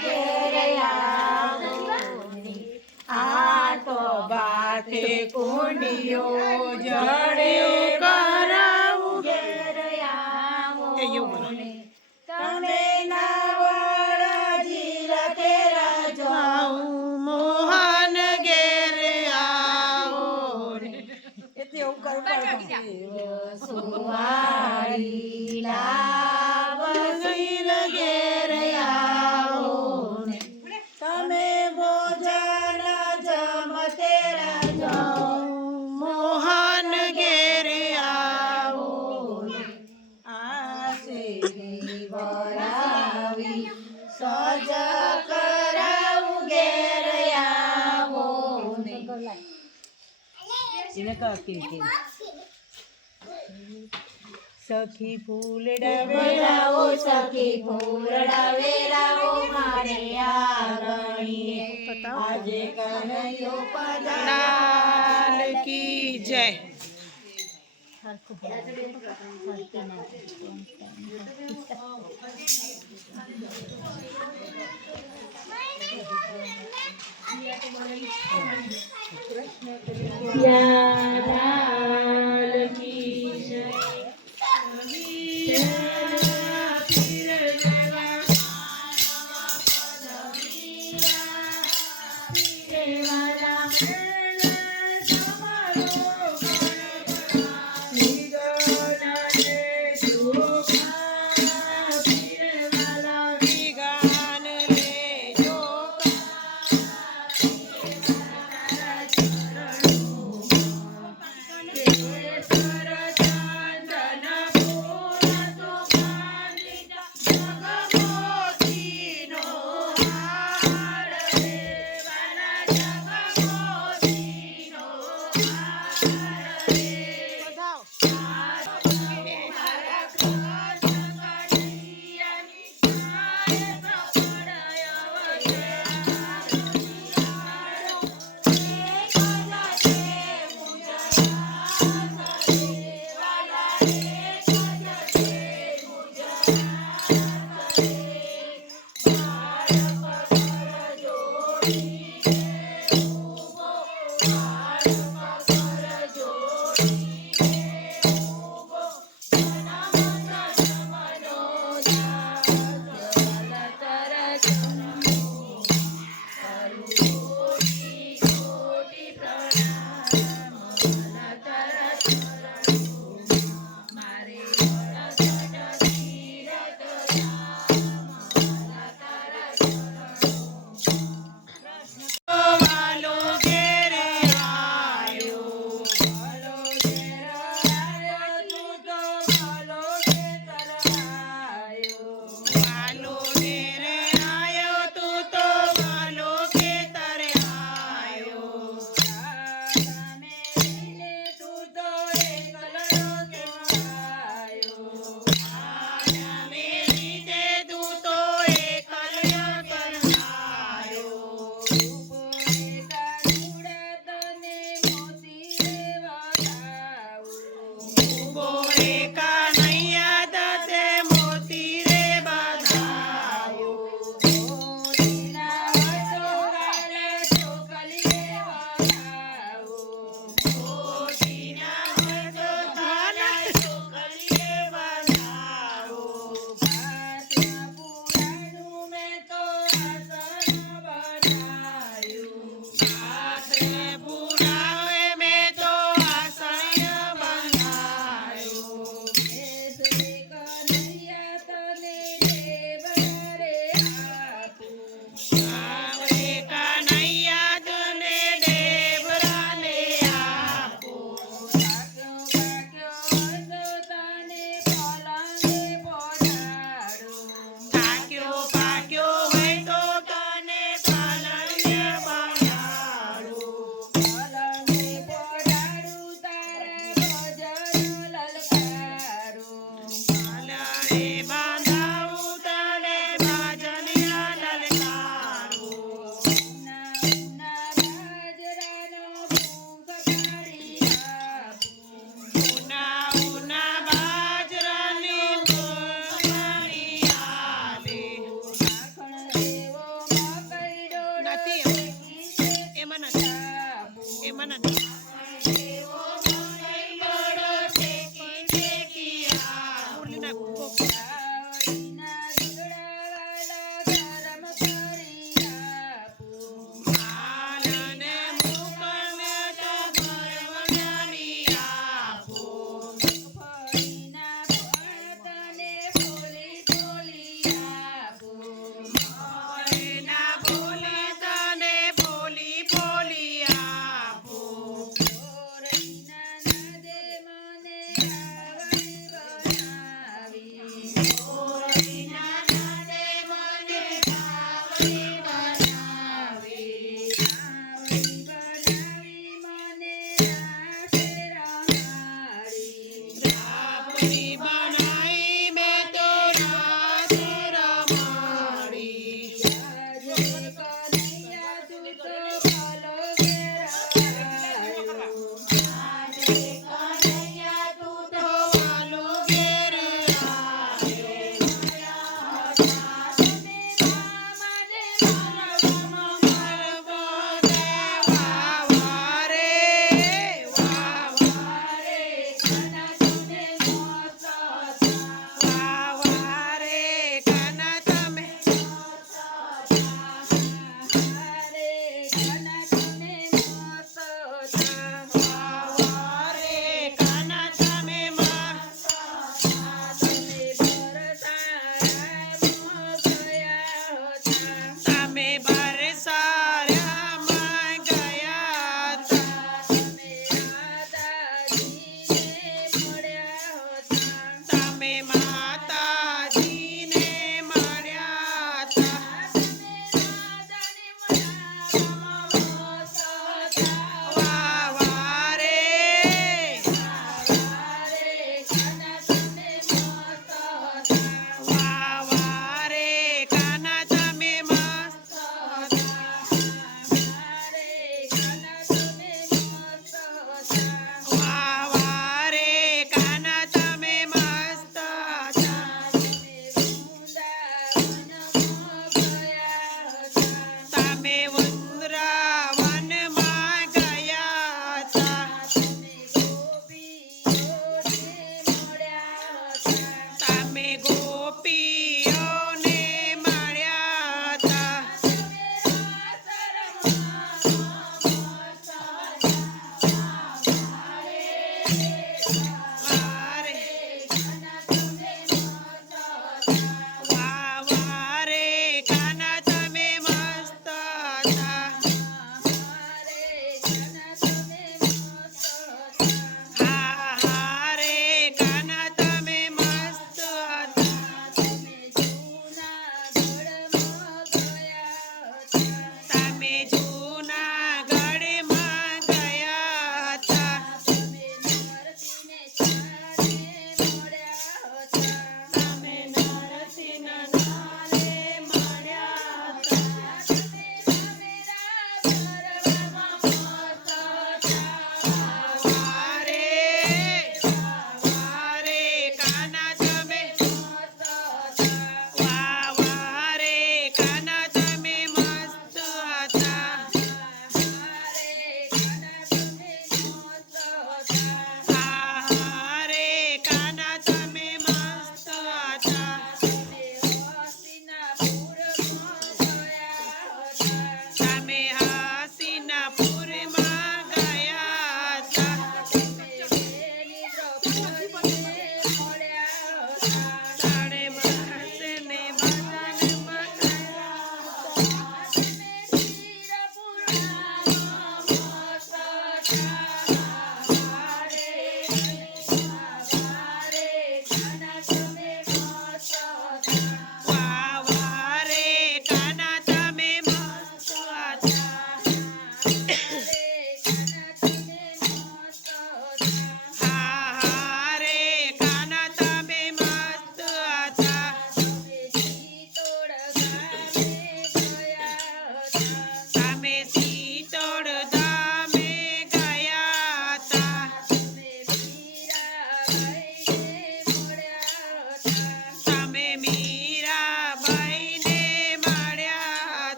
ઘેર આવો આ તો બાથે કુંડીઓ જડે કરાવું ઘેર આવો તમે નવળજી લખેરા જાઉં મોહન ઘેર આવો સુવાળી લાવસીલ ઘેર આવો તમે ભોજન જમતેરા જાઉં મોહન ઘેર આવો આશીર્વાદ વરાવી સજ કરાવું ઘેર આવો સખી ફૂલડા વેરાવો સખી ફૂલડા વેરાવો મારે આંગણીએ આજે કનૈયો પધાર કી જય લાલ કી જય Yes.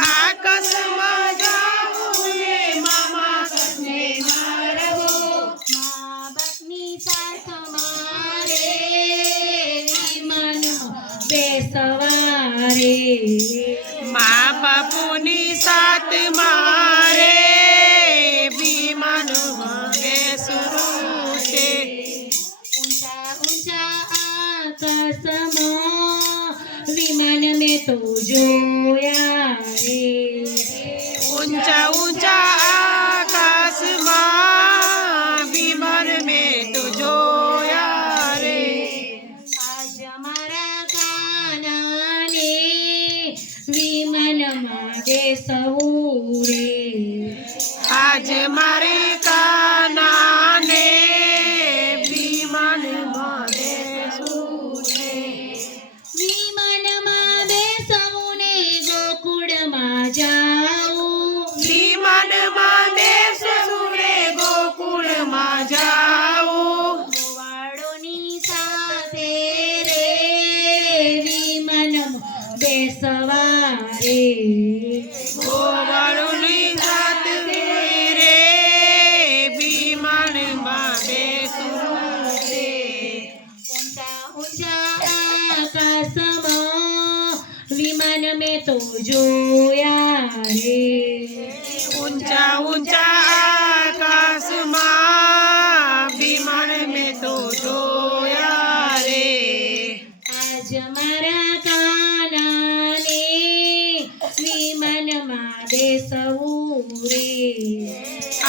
આકાશમાં જાવું ને મામા કૃષ્ણે મારવો મા બાપની સાથ મારે વિમાનમાં બેસવારે મા બાપુની સાથ મારે વિમાનમાં બેસવું છે ઊંચા ઊંચા આકાશમાં વિમાન મેં તો જોયા રે ઊંચા ઊંચા આકાશમાં વિમાન મેં તો જોયા રે આજ મારા કાનાને વિમાનમાં બેસવું રે આજ મારે કાનાને વિમાનમાં બેસવું છે વિમાનમાં બેસવું ને ગોકુળમાં જાઉં વિમાનમાં બેસવું ને ગોકુળમાં જાઉં ગોવાળોની સાથે રે વિમાનમાં બેસવા રે ગોવાળોની સાથે રે વિમાનમાં બેસવું છે ઊંચા ઊંચા આકાશમાં વિમાન મેં તો જોયા રે ઊંચા ઊંચા આકાશમાં વિમાન મેં તો જોયા રે આજ મારા કાનાને વિમાનમાં બેસવું રે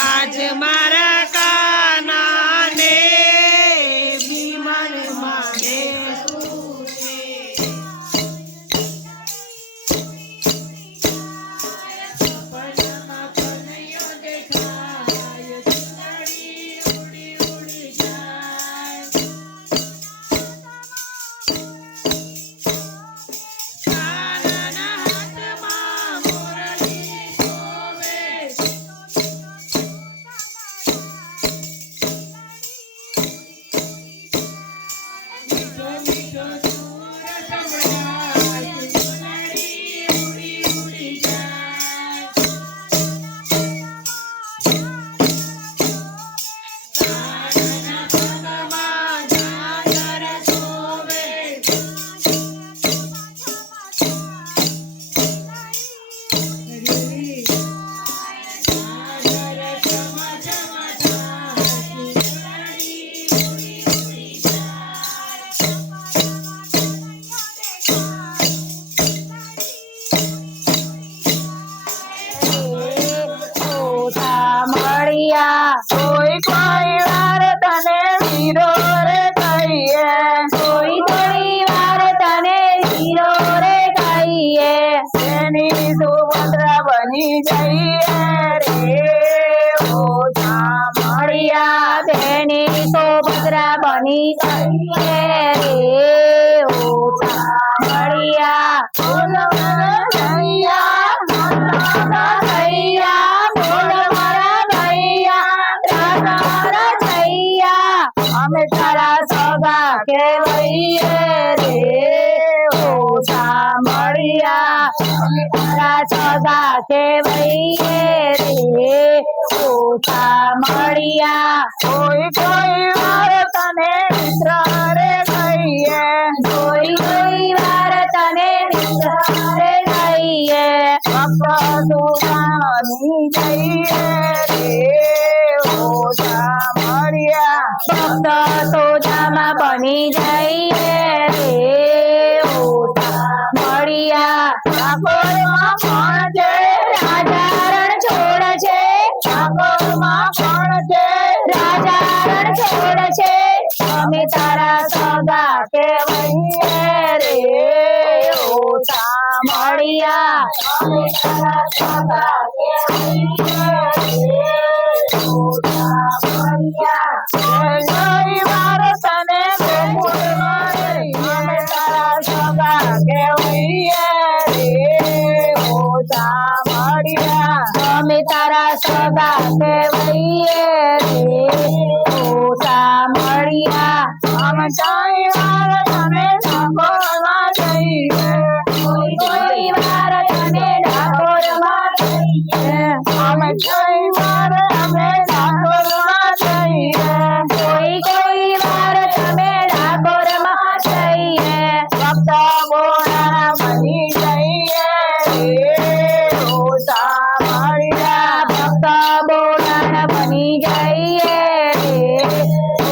આજ મારા કાનાને વિમાનમાં બેસવું છે કોઈ કોઈ વાર તને વીરો રે કહીએ, કોઈ વાર તને વીરો રે કહીએ, તેની સુભદ્રા બની જઈએ રે ઓછા મળ્યા. તેની સુભદ્રા બની જઈએ રે ઓછા મળ્યા. બોલ મારા ભૈયા, મારા ભૈયા, બોલ મારા ભૈયા, તારા ભૈયા, અમે તારા સગા કહેવાઈએ રે ઓછા મળ્યા. તારા સગા કહેવાઈએ રે ઓછા મળ્યા. કોઈ કોઈ વાર તને મિત્ર રે કહીએ, કોઈ વાર તને મિત્ર રે કહીએ, ભક્ત સુદાની જઈએ રે ઓછા મળ્યા. ભક્ત સોજામાં બની જઈએ રે ઓછા મળ્યા. ઠાકોરમાં કોણ છે, રાજા રણ છોડ છે, ઠાકોરમાં કોણ છે, રાજા રણ છોડ છે, અમે તારા સગા કહેવાઈએ રે ઓછા મળ્યા. અમે તારા સગા કહેવાઈએ રે ઓછા મળ્યા. કોઈ વાર તને ગોકુળમાં રહી, અમે તારા સગા કહેવાઈએ રે ઓછા મળ્યા. અમે તારા સગા કહેવાઈએ રે ઓછા મળ્યા. અમે કોઈ વાર તને ઠાકોરમાં જઈએ, કોઈ વાર તને ડાકોરમાં જઈએ, અમે કોઈ વાર અમે ઠાકોરમાં જઈએ, કોઈ વાર તમે ડાકોરમાં જઈએ, ભક્ત બોળા બની જઈએ રે ઓછા મળ્યા. ભક્ત બોલાણ બની જઈએ રે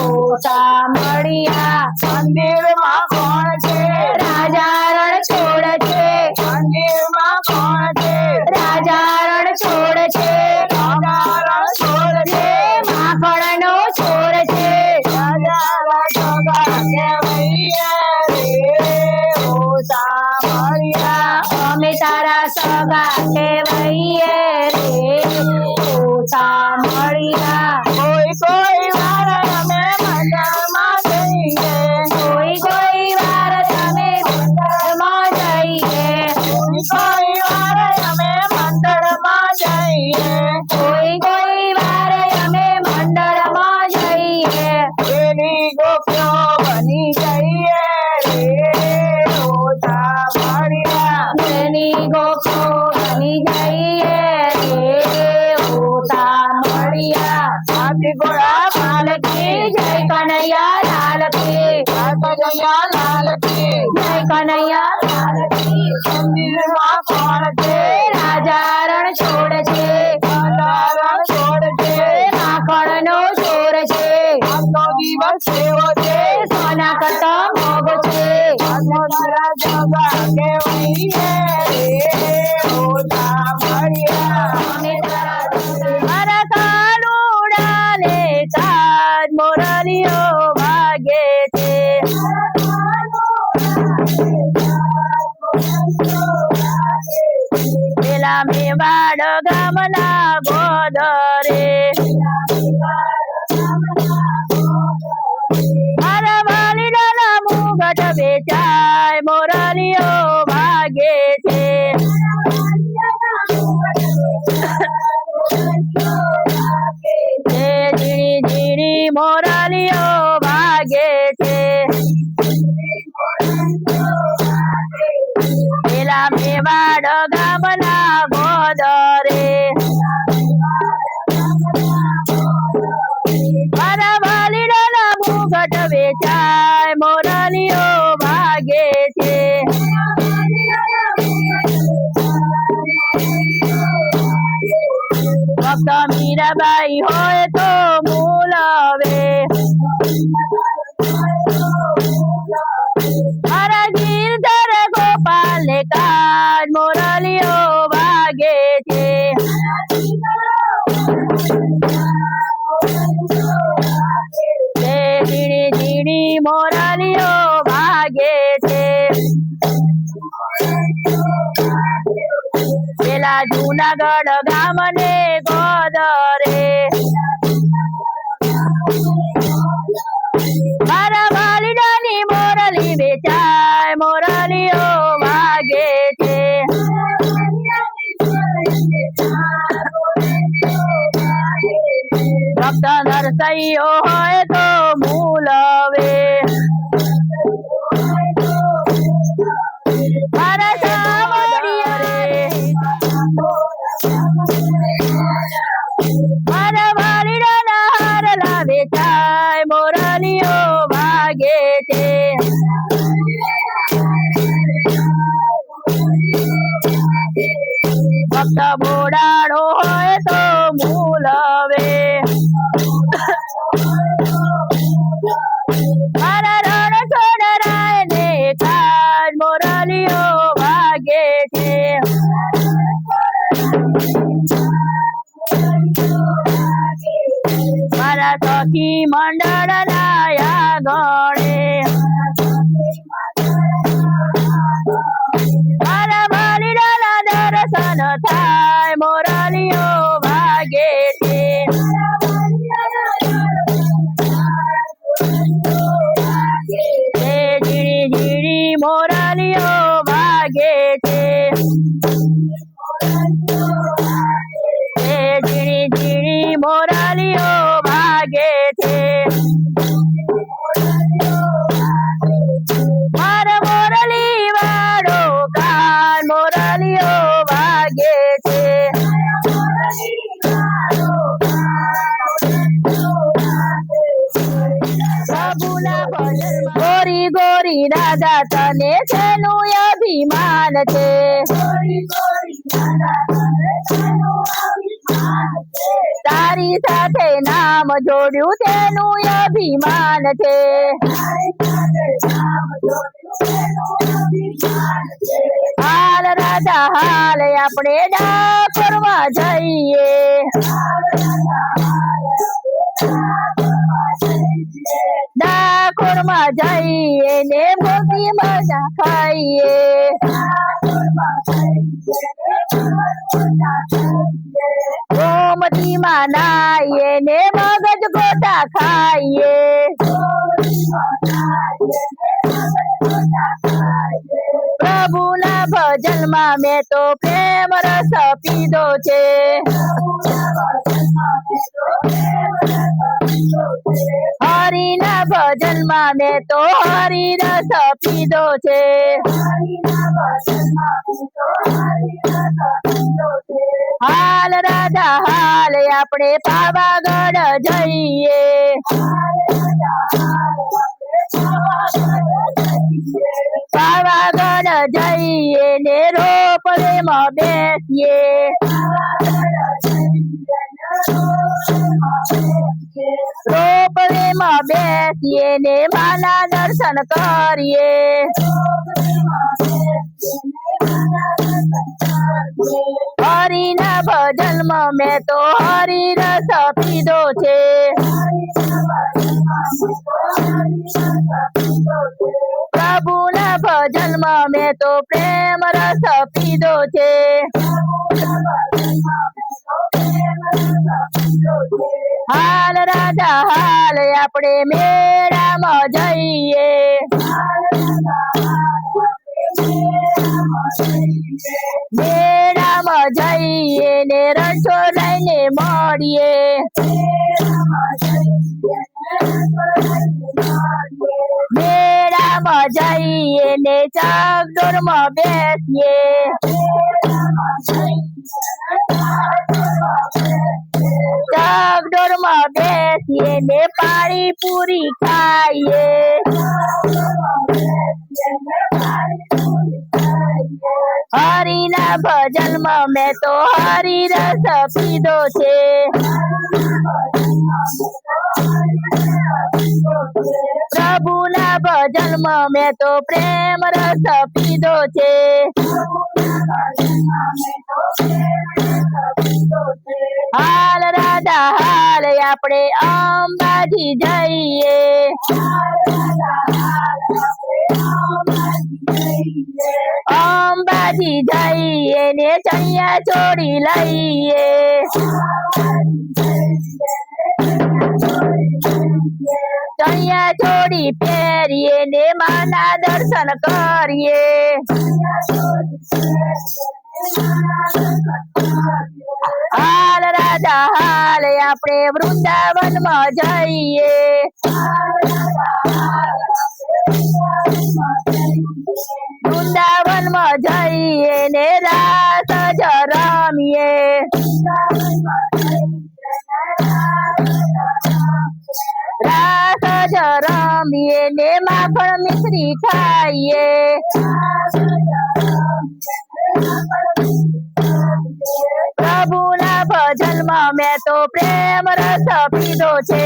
ઓછા મળ્યા. મંદિરમાં કોણ છે, રાજા રણ છોડ છે, મંદિરમાં કોણ છે, રાજા રણ છોડ છે, રાજા છોડ છે, માખણનો છોડ છે, રાજા સગા કહેવાઈએ રે ઓછા મળ્યા. અમે તારા સગા કહેવાઈએ રે ઓછા મળ્યા. કોઈ કોઈ વાર અમે મંદિરમાં જઈએ, કોઈ વાર તમે મંદિરમાં જઈએ, કોઈ વાર અમે મંદિરમાં જઈએ, કોઈ વાર અમે મંડળમાં જઈએ, પેલી ગોપીઓ બની જઈએ રે ઓછા મળ્યા. તેની ગોપો બની જઈએ રે ઓછા મળ્યા. હાથી ઘોડા પાલકી જય કનૈયા લાલ કી, જયા લાલ કી. જય કનૈયા લાલ કી. મંદિરમાં કોણ છે, રાજા રણ છોડ છે, રાજા છોડ છે, માખણનો ચોર છે, આજનો દિવસ એવો છે, સોના કરતા મોગો છે, આજનો તારા સગા કહેવાઈએ રે ઓછા મળ્યા. અમે તારા મારા કાનુડા લે તાજ મોરલીઓ વાગે છે, પેલા મેવાડ ગામના ગોદરે, મારા વાલીડાના મુગટ વેચાય મોરલીઓ વાગે છે, ઝીણી ઝીણી મોરલીઓ વાગે છે, પેલા મેવાડ ગામના ગોદરે, મારા વાલીડાના મુગટ વેચાય મોરલીઓ વાગે છે, ભક્ત મીરાબાઈ હોય તો બોલાવે, મારા ગીરધર ગોપાલ ને કાજ મોરલીઓ વાગે છે, પેલા જૂનાગઢ ગામને ગોદરે મારા વાલીડાની મોરલી વેચાય મોરલીઓ વાગે છે ભક્ત નરસૈયો હોય તો મૂલવે મારા મારા વાલીડાના હારલા વેચાય મોરલીઓ વાગે છે ભક્ત બોડાડો હોય તો મૂલવે મારા રણ છોડરાય ને કાજ મોરલીઓ વાગે છે મારા સખી મંડળ નાયા ગણે મારા વાલીડાના દર્શન થાય મોરલીઓ વાગે છે ઝીણી ઝીણી મોરલીઓ વાગે છે ઝીણી ઝીણી મોરલીઓ વાગે છે મારા મોરલી વાળો કાન મોરલીઓ વાગે છે પ્રભુના ભજનમાં ગોરી ગોરી રાધા તને શેનું અભિમાન છે તારી સાથે નામ જોડ્યું તેનું અભિમાન છે હાલ રાધા હાલ આપણે ડાકોરમાં જઈએ ડાકોરમાં જઈએ ને મોટી મજા ખાઈએ ગોમતીમાં નાઈએ ને મગજ ગોટા ખાઈએ પ્રભુના ભજનમાં મેં તો પ્રેમ રસ પીધો છે હરિના ભજનમાં મેં તો હરિ રસ પીધો છે હાલ રાધા હાલ આપણે પાવાગઢ જઈએ પાવાગઢ જઈએ ને રોપવેમાં બેસીએ રોપવેમાં બેસીએ ને માના દર્શન કરીએ હરિના ભજનમાં મેં તો હરિ રસ પીધો છે પ્રભુના ભજનમાં મેં તો પ્રેમ રસ પીધો છે હાલ રાધા હાલ આપણે મેળામાં જઈએ મેળામાં જઈએ ને રણછો લઈને મળીએ મેળામાં જઈએ ને ચાકડોળમાં બેસીએ ચાકડોળમાં બેસીએ ને પાણીપુરી ખાઈએ હરિના ભજનમાં મેં તો હરિ રસ પીધો છે પ્રભુના ભજનમાં મેં તો પ્રેમ રસ પીધો છે હાલ રાધા હાલ આપણે અંબાજી જઈએ અંબાજી જઈએ ને ચણિયા ચોળી લઈએ ચણિયા ચોળી પહેરીએ ને માના દર્શન કરીએ હાલ રાજા હાલ આપણે વૃંદાવનમાં જઈએ વૃંદાવનમાં જઈએ ને રાસ જ રમીએ રાસ જ રમીએ ને માખણ મિશ્રી ખાઈએ પ્રભુના ભજનમાં મેં તો પ્રેમ રસ પીધો છે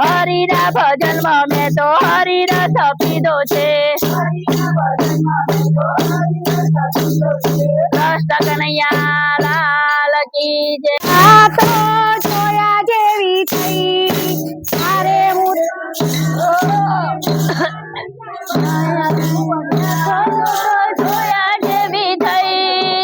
હરિના ભજનમાં મેં તો હરિ રસ પીધો છે કૃષ્ણ કનૈયા લાલ કી જય આ તો જોયા જેવી થઈ તારે જોયા જેવી થઈ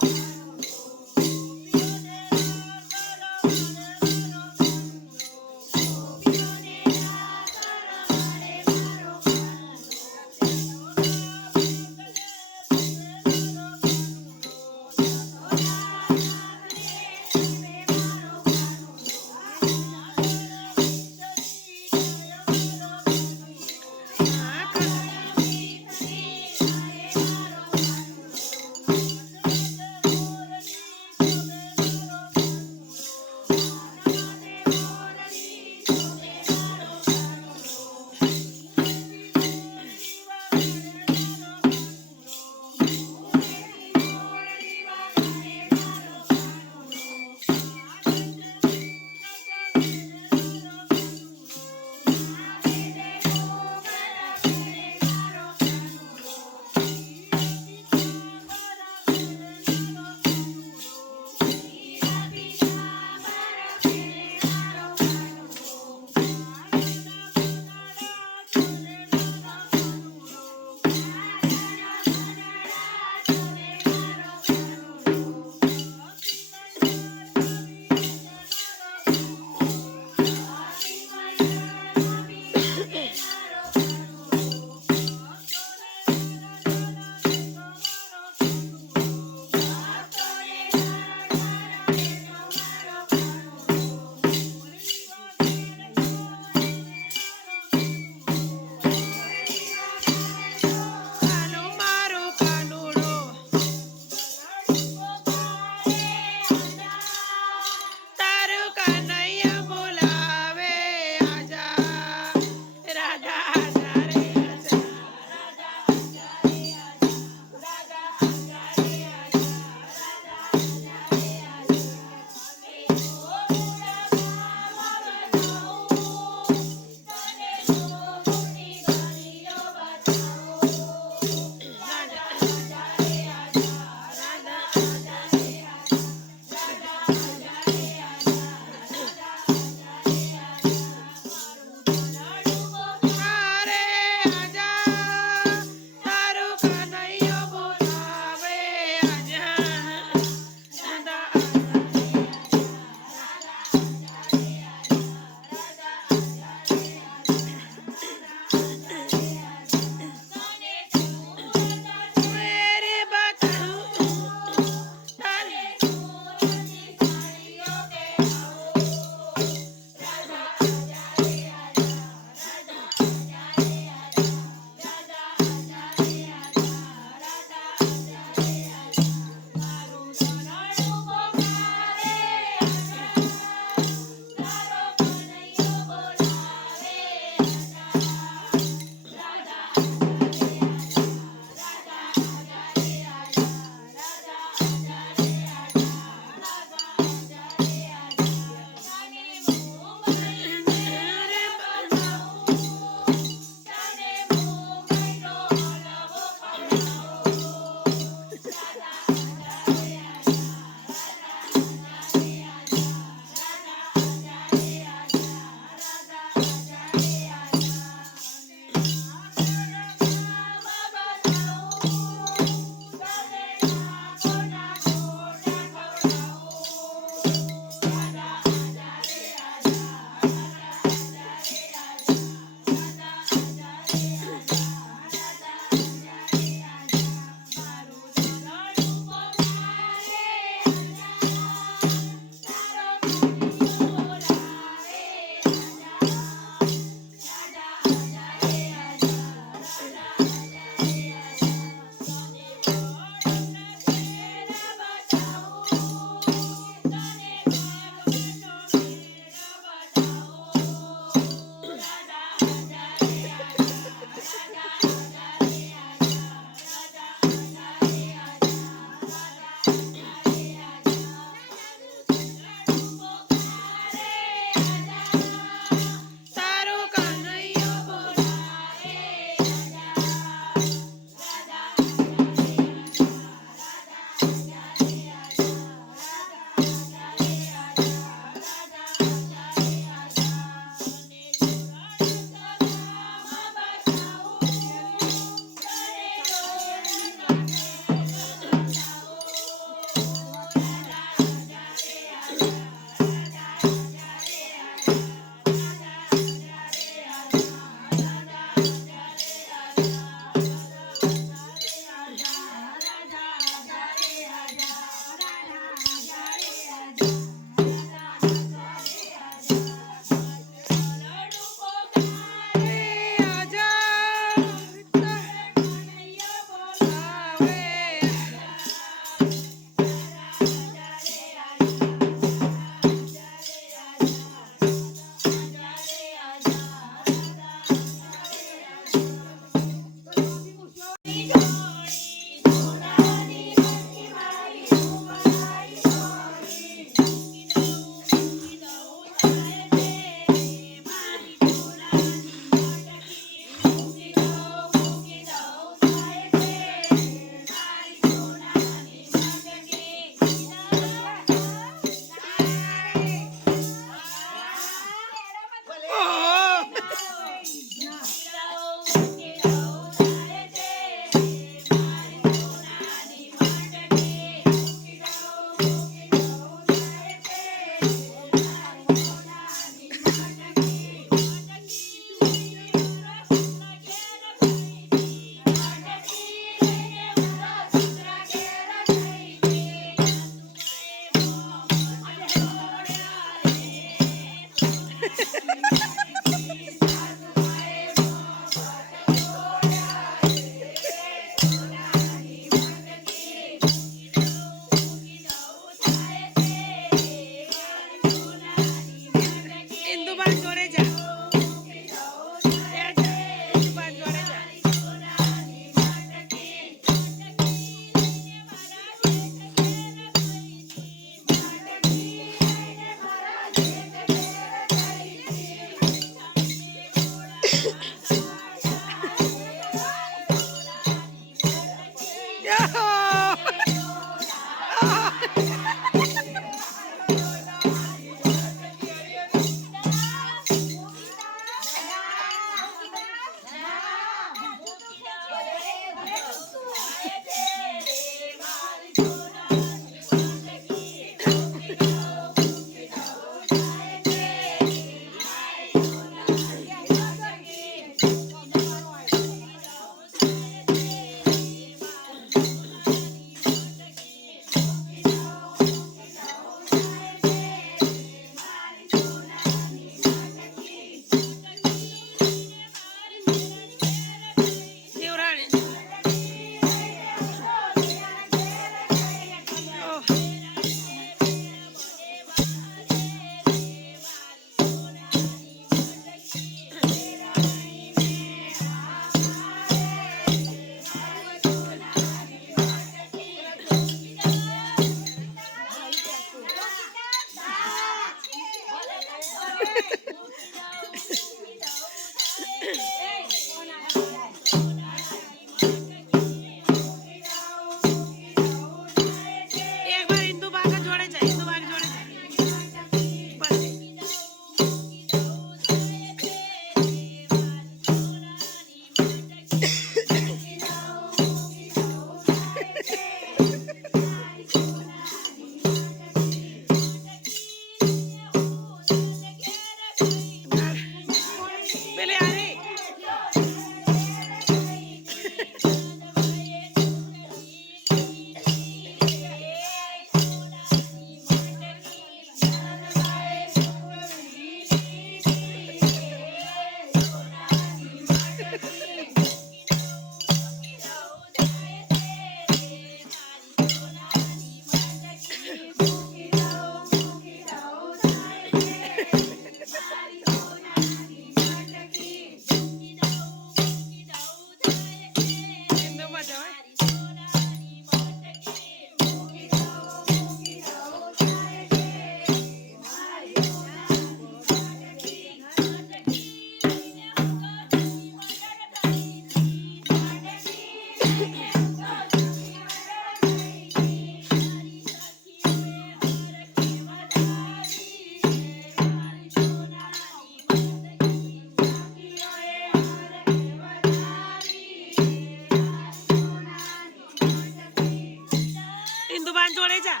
લઈ જા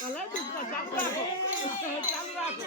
ભલે દુઃખ ચાલુ રાખો ચાલુ રાખો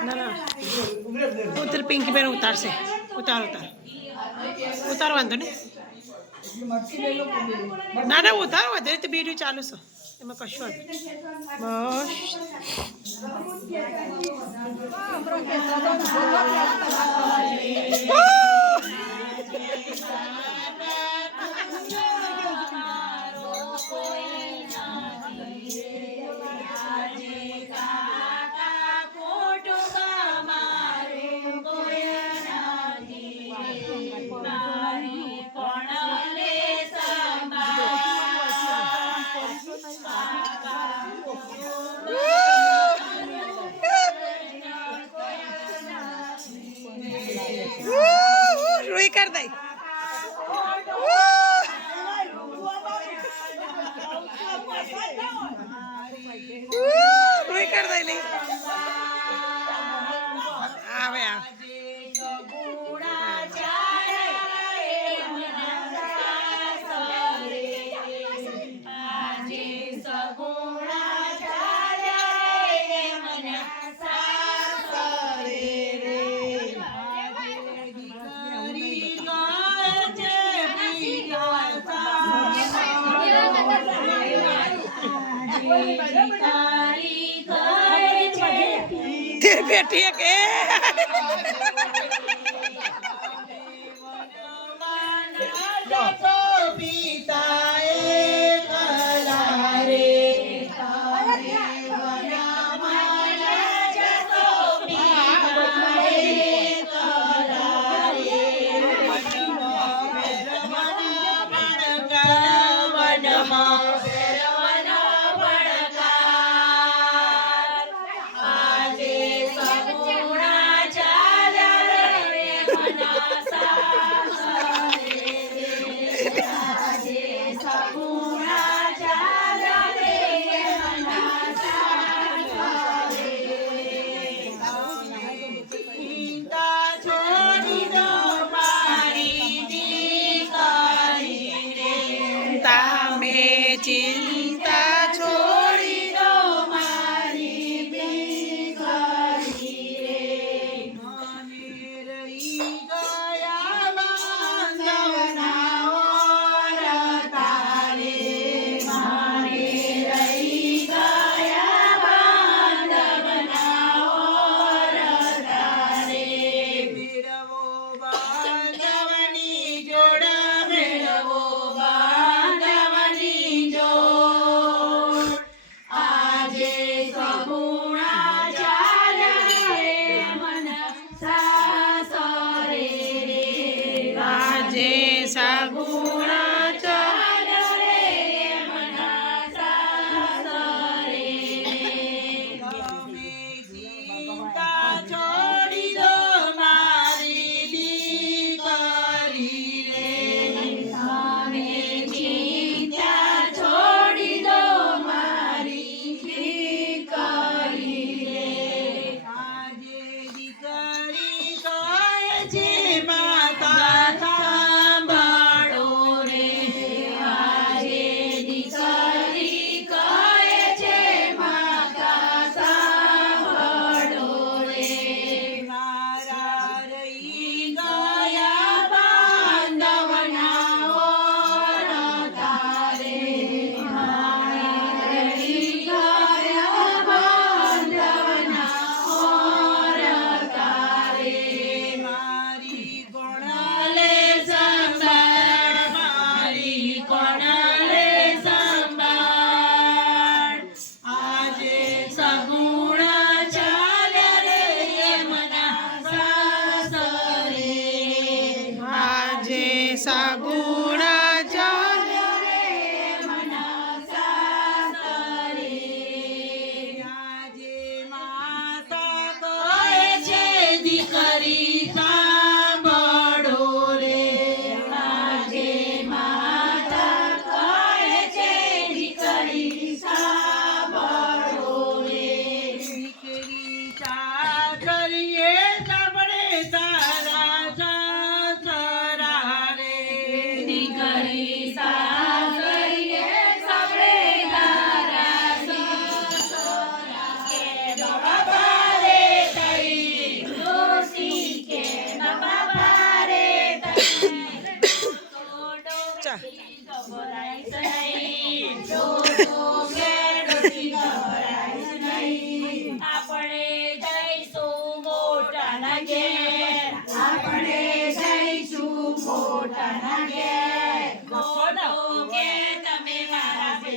ના ના ઉતર પિંકી બેન ઉતારશે ઉતાર ઉતાર ઉતાર વાંધો ને ના ના ઉતાર વાંધો તો બીડું ચાલુ છે એમાં કશું રોઈ કર દઈ રોઈ કર દઈ લે આવે આવે तेरी बेटी है के चिंता छोड़ी दो मारी बिगड़ी रे माने रही गया बांधवना और तारे माने रही गया बांधवना और तारे मेरवो बांधवनी जोड़ा मेरवो बांधवनी जोड़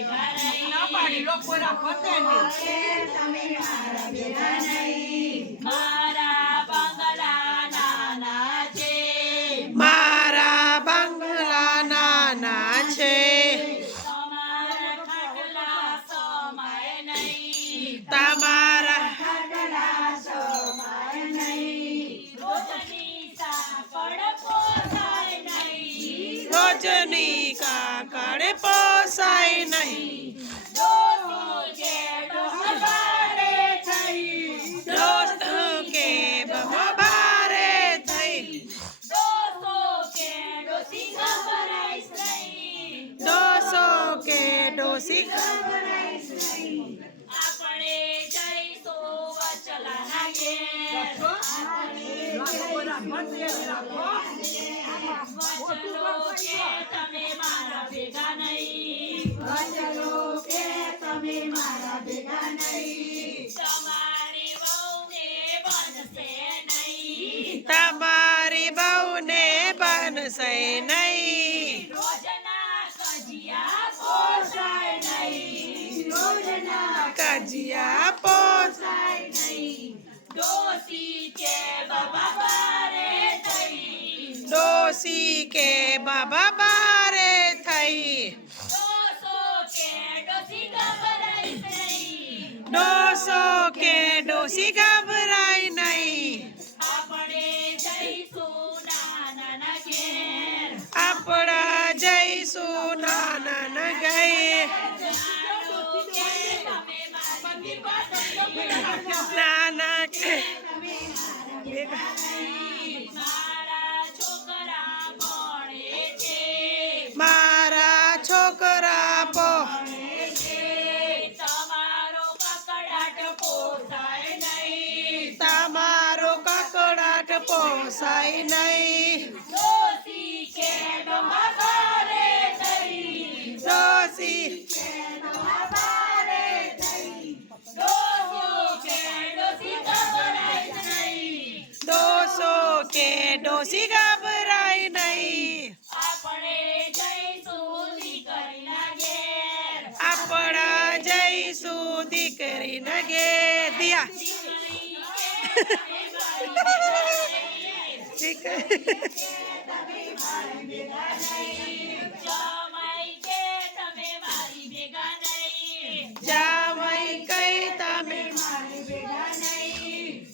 ના પાડી લો કોઈ રાખો દે ને મારા બંગલા નાના છે મારા બંગલા નાના છે તમારા ખાટલા સમાય નહીં તમારા રોજની સાકળ પોસાય નહીં રોજની કાકડે પોસાય નહીં દોસ્ત કે બહુ ભારે થઈ દોસો કે ડોસી આપણે જઈશું વચલાના ઘેર વચલો કે તમે મારા ભેગા નહીં તમારી વહુને બનશે નહીં તમારી બહુને બનશે નહીં રોજના કજિયા પોસાય નહીં કજિયા પોસ ડોસી કે બાબા બારે થઈ ડોસી કે બાબા બારે થઈ ડોસો કે ડોસી ગભરાઈ નહીં ડોસો કે ડોસી ગભરાય નહીં આપણે જઈશું નાના ઘેર આપણા જઈશું નાના ગયે નાના કે મારા છોકરા ભણે છે મારા છોકરા તમારો કકડાટ પોસાય નહીં તમારો કકડાટ પોસાય નહીં ડોસી કે ડોહા બારે થઈ ડોસી ડોસો કે ડોસી ગભરાય નહીં આપણે જઈશું દીકરીના ઘેર આપણા જઈશું દીકરીના ઘેર દિયા જમાઈ કે તમે મારી ભેગા નહીં જામઈ કઈ તમે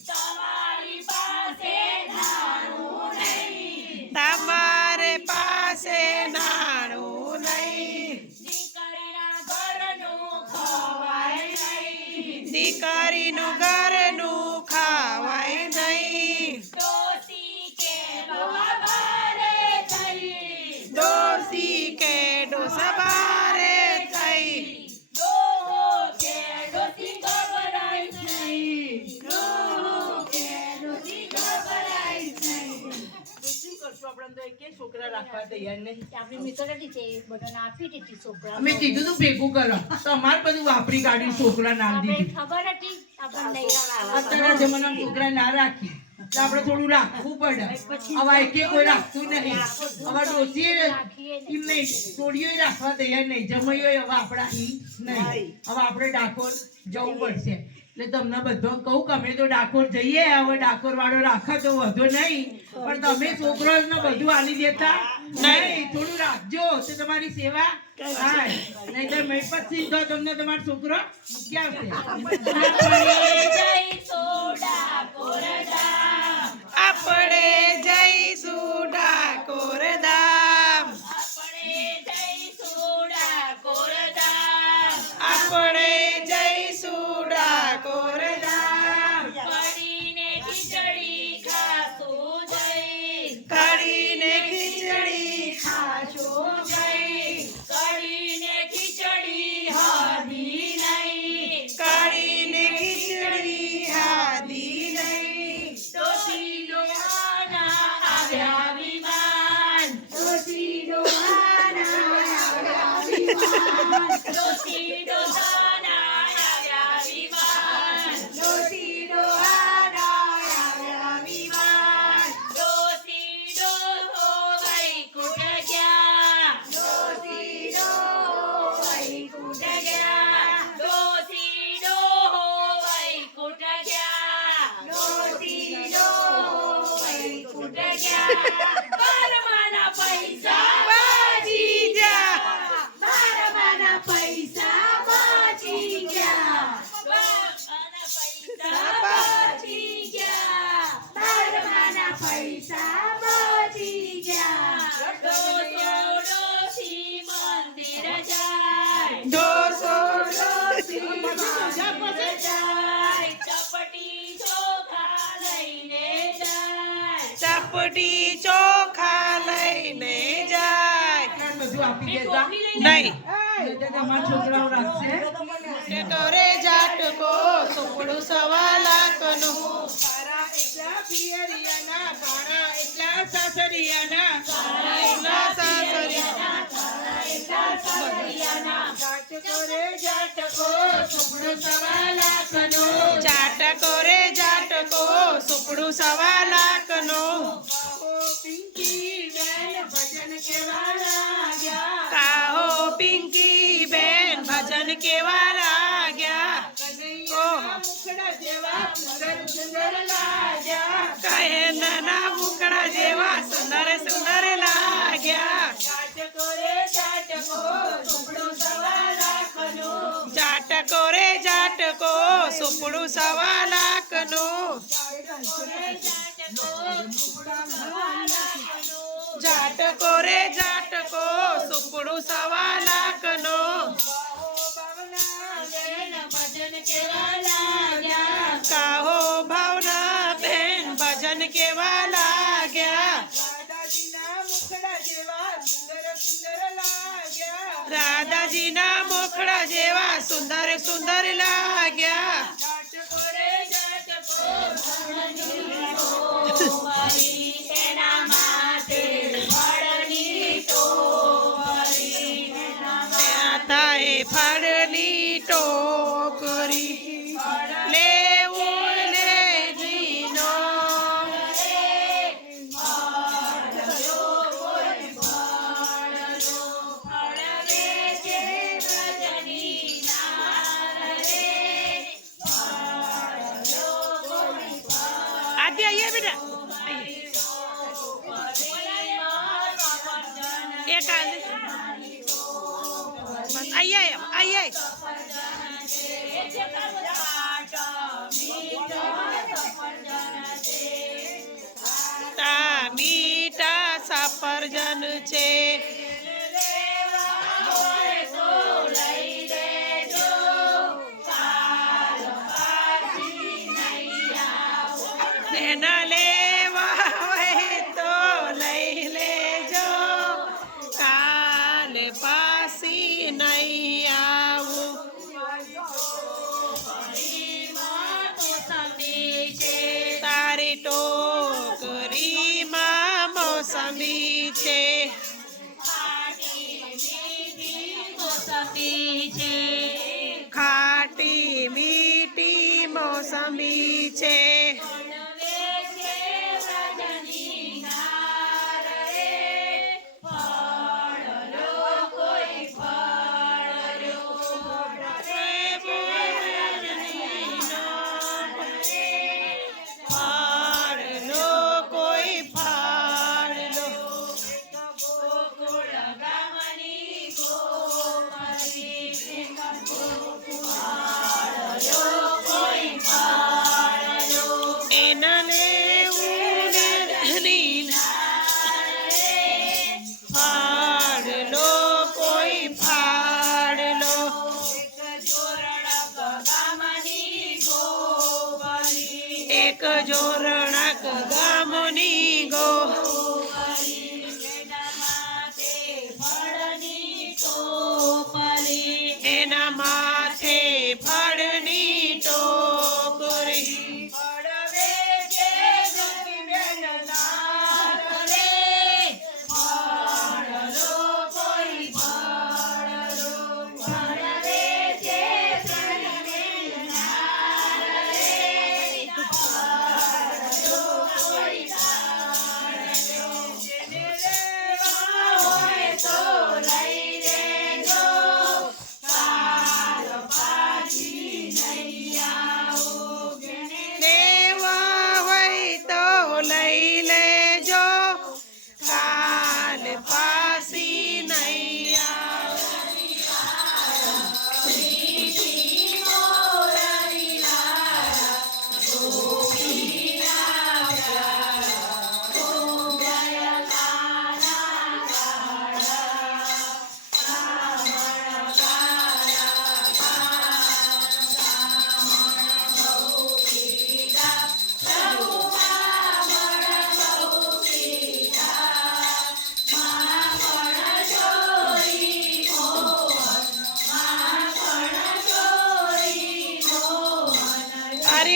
તમારી પાસે નાણું નહીં તમારે પાસે નાણું નહીં દીકરીના ઘરનું ખવાય નહીં દીકરીનું ઘરનું ખાવાય નહીં ડોસી કે બાબા બારે થઈ ડોસી કે ડોસા બારે થઈ ડોહો કે ડોસી ગભરાય નહીં ડોહો કે ડોસી ગભરાય નહીં શું કરશું આપણે તો એકે છોકરા રાખવા તૈયાર નહીં આપણી મિત્રથી છે બધાને આપી દીધી છોકરા અમે કીધું તું ભેગું કરો તમારે બધું વાપરી કાઢ્યું છોકરા ના આપણે દીધી ખબર હતી આપણને નહીં અત્યારના જમાનામાં છોકરા ના રાખી એટલે આપણે થોડું રાખવું પડે હવે એકે કોઈ રાખતું નહીં હવે ડોસી એમ નહીં છોડીઓ રાખવા તૈયાર નહીં જમાઈઓ હવે આપણા નહીં હવે આપણે ડાકોર જવું પડશે એટલે તમને બધો કહું કે અમે તો ડાકોર જઈએ હવે ડાકોર વાળો રાખે તો વધુ નહીં પણ તમે છોકરોને બધું આલી દેતા નહીં થોડું રાખજો તો તમારી સેવા થાય નહીં તો મેં પછી તો તમને તમારો છોકરો મૂકી આવશે આપણે જઈશું ડાકોર ધામ આપણે જઈશું ડાકોર ધામ આપણે જઈશું ડાકોર ધામ આપણે જઈશું ડાકોર ધામ કઢીને ખીચડી ખાશું જઈ કઢીને ખીચડી ખાશું જઈ કઢીને ખીચડી હાદી નહીં કઢીને ખીચડી હાદી નહીં ડોસીનો પોપટી ચોખા લઈને જાય બધું આપી દેતા નહીં તમારા છોકરાઓ રાખશે કે કરે જાટકો સુપડું સવા લાખનો તારા એટલા પિયરિયાના તારા એટલા સાસરિયાના એટલા સાસરિયા જાટકો રે જાટકો સુપડું સવા લાખનો જાટકો રે જાટકો સુપડું સવા લાખનો ઓ પિંકી બેન ભજન કેવા લાગ્યા કાહો પિંકી બેન ભજન કેવા લાગ્યા કનૈયા મુખડા જેવા સુંદર સુંદર લાગ્યા કહે નાના મુકડા જેવા સુંદર સુંદર લાગ્યા જાટકો રે જાટકો સુપડું સવા લાખનો જાટકો રે જાટકો સુપડું સવા લાખનો જાટકો રે જાટકો સુપડું સવા લાખનો કાહો ભાવના બેન ભજન કેવા લાગ્યા રાધાજીના મુખડા જેવા સુંદર સુંદર લાગ્યા તાએ ફળની ટોકરી લેવું લે જીનો આદિ આઈએ બેટા એક આદિ બસ આઈએ તા મીઠા સફરજન છે એના લેવા હોય તો લઈ લેજો કાલે પાસી નહીં આવું તારી ટોકરીમાં મોસંબી છે ખાટી મીઠી મોસંબી છે એક જોરણક ગામની ગો એના માથે ફળની ટોકરી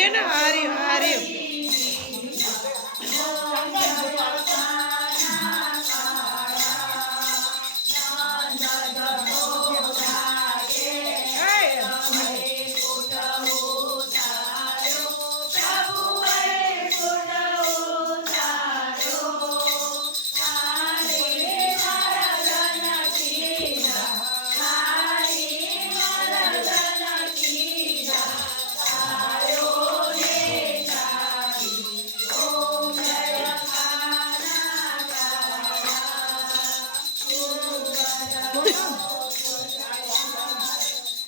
હાર્યો ને હાર્યો હાર્યો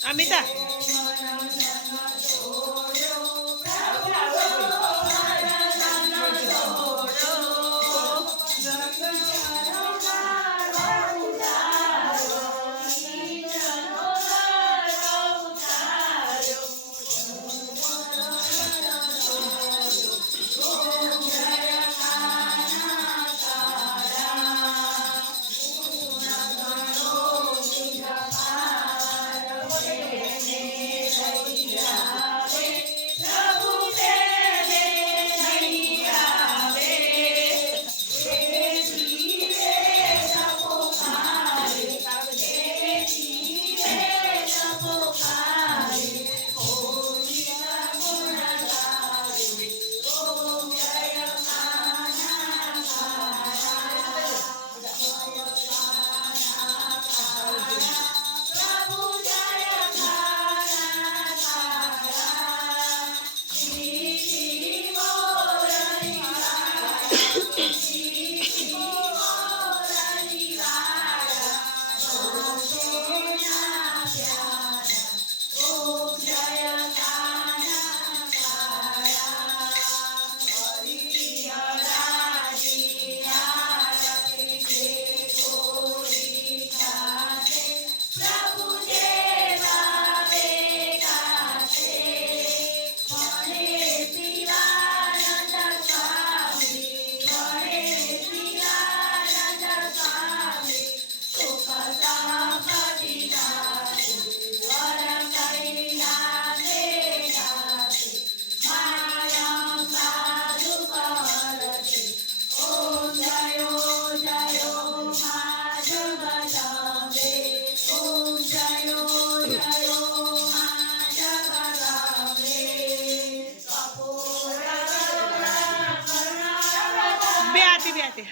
અમિતા બેટી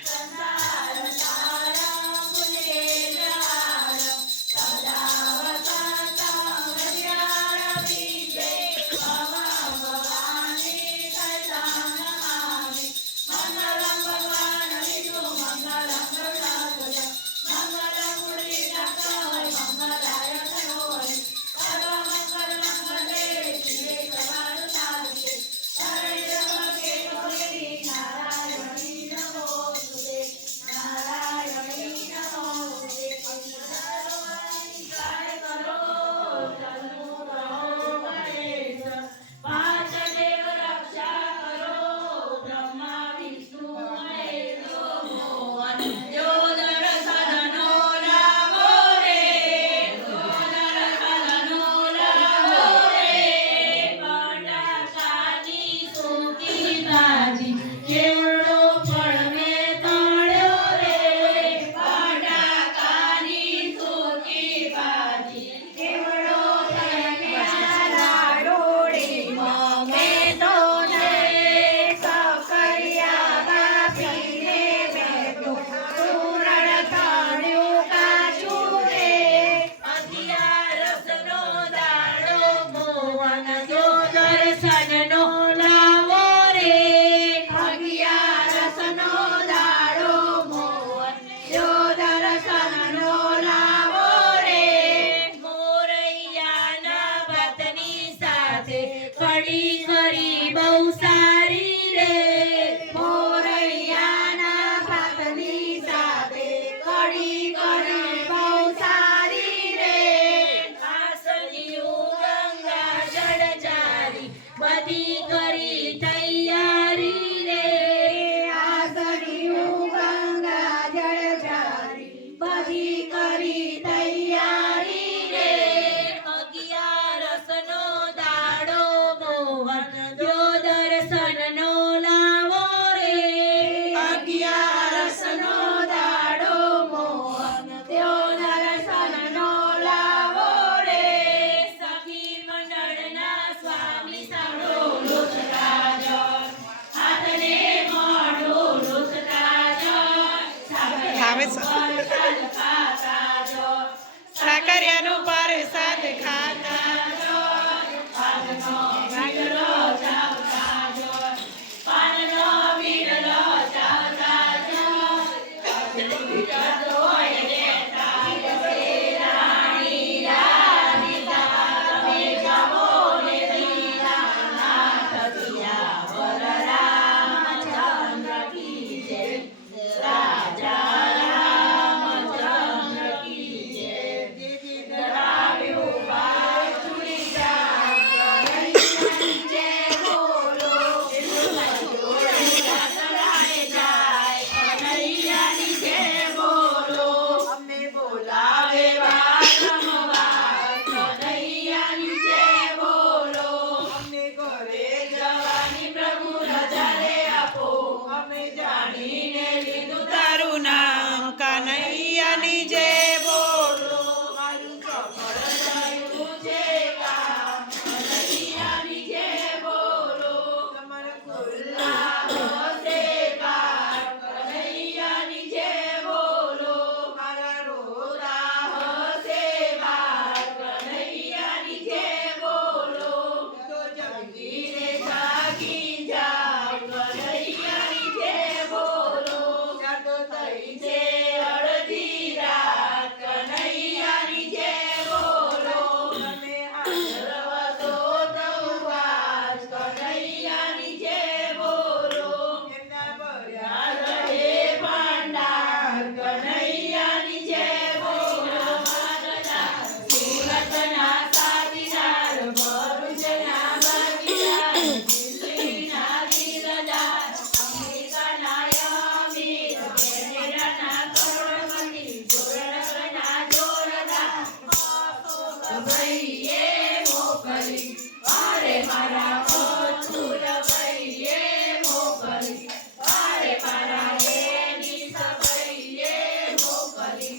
ભાઈએ મોકલી અરે મારા મથુર ભાઈએ મોકલી અરે મારા હેનીસ ભાઈએ મોકલી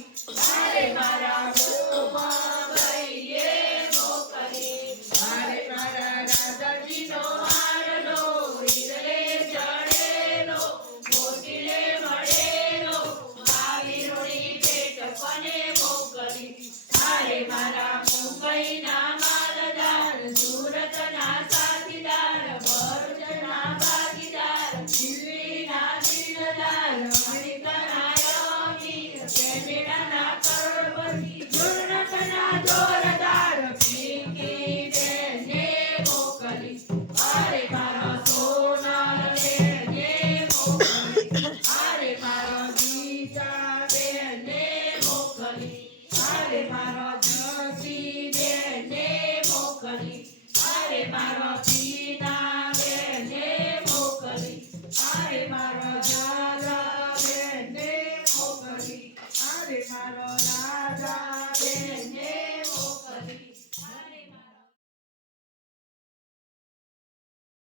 અરે મારા ઉમા ભાઈએ મોકલી અરે મારા રાધાજીનો હારનો હીરે જડેલો મોતીલે મળેલો આવી રૂડી ભેટ કોને મોકલી અરે મારા મુંબઈના માલદાર સુરતના સાથીદાર ભરૂચના ભાગીદાર દિલ્હીના દિલદાર અમેરિકાના અમીર કેનેડાના કરોડપતિ યુરોપના જોરદાર પિંકી બેનને મોકલી અરે મારા સોનલ બેનને મોકલી અરે મારા ગીતા બેનને મોકલી અરે મારો જસી બેનને મોકલી અરે મારો પીના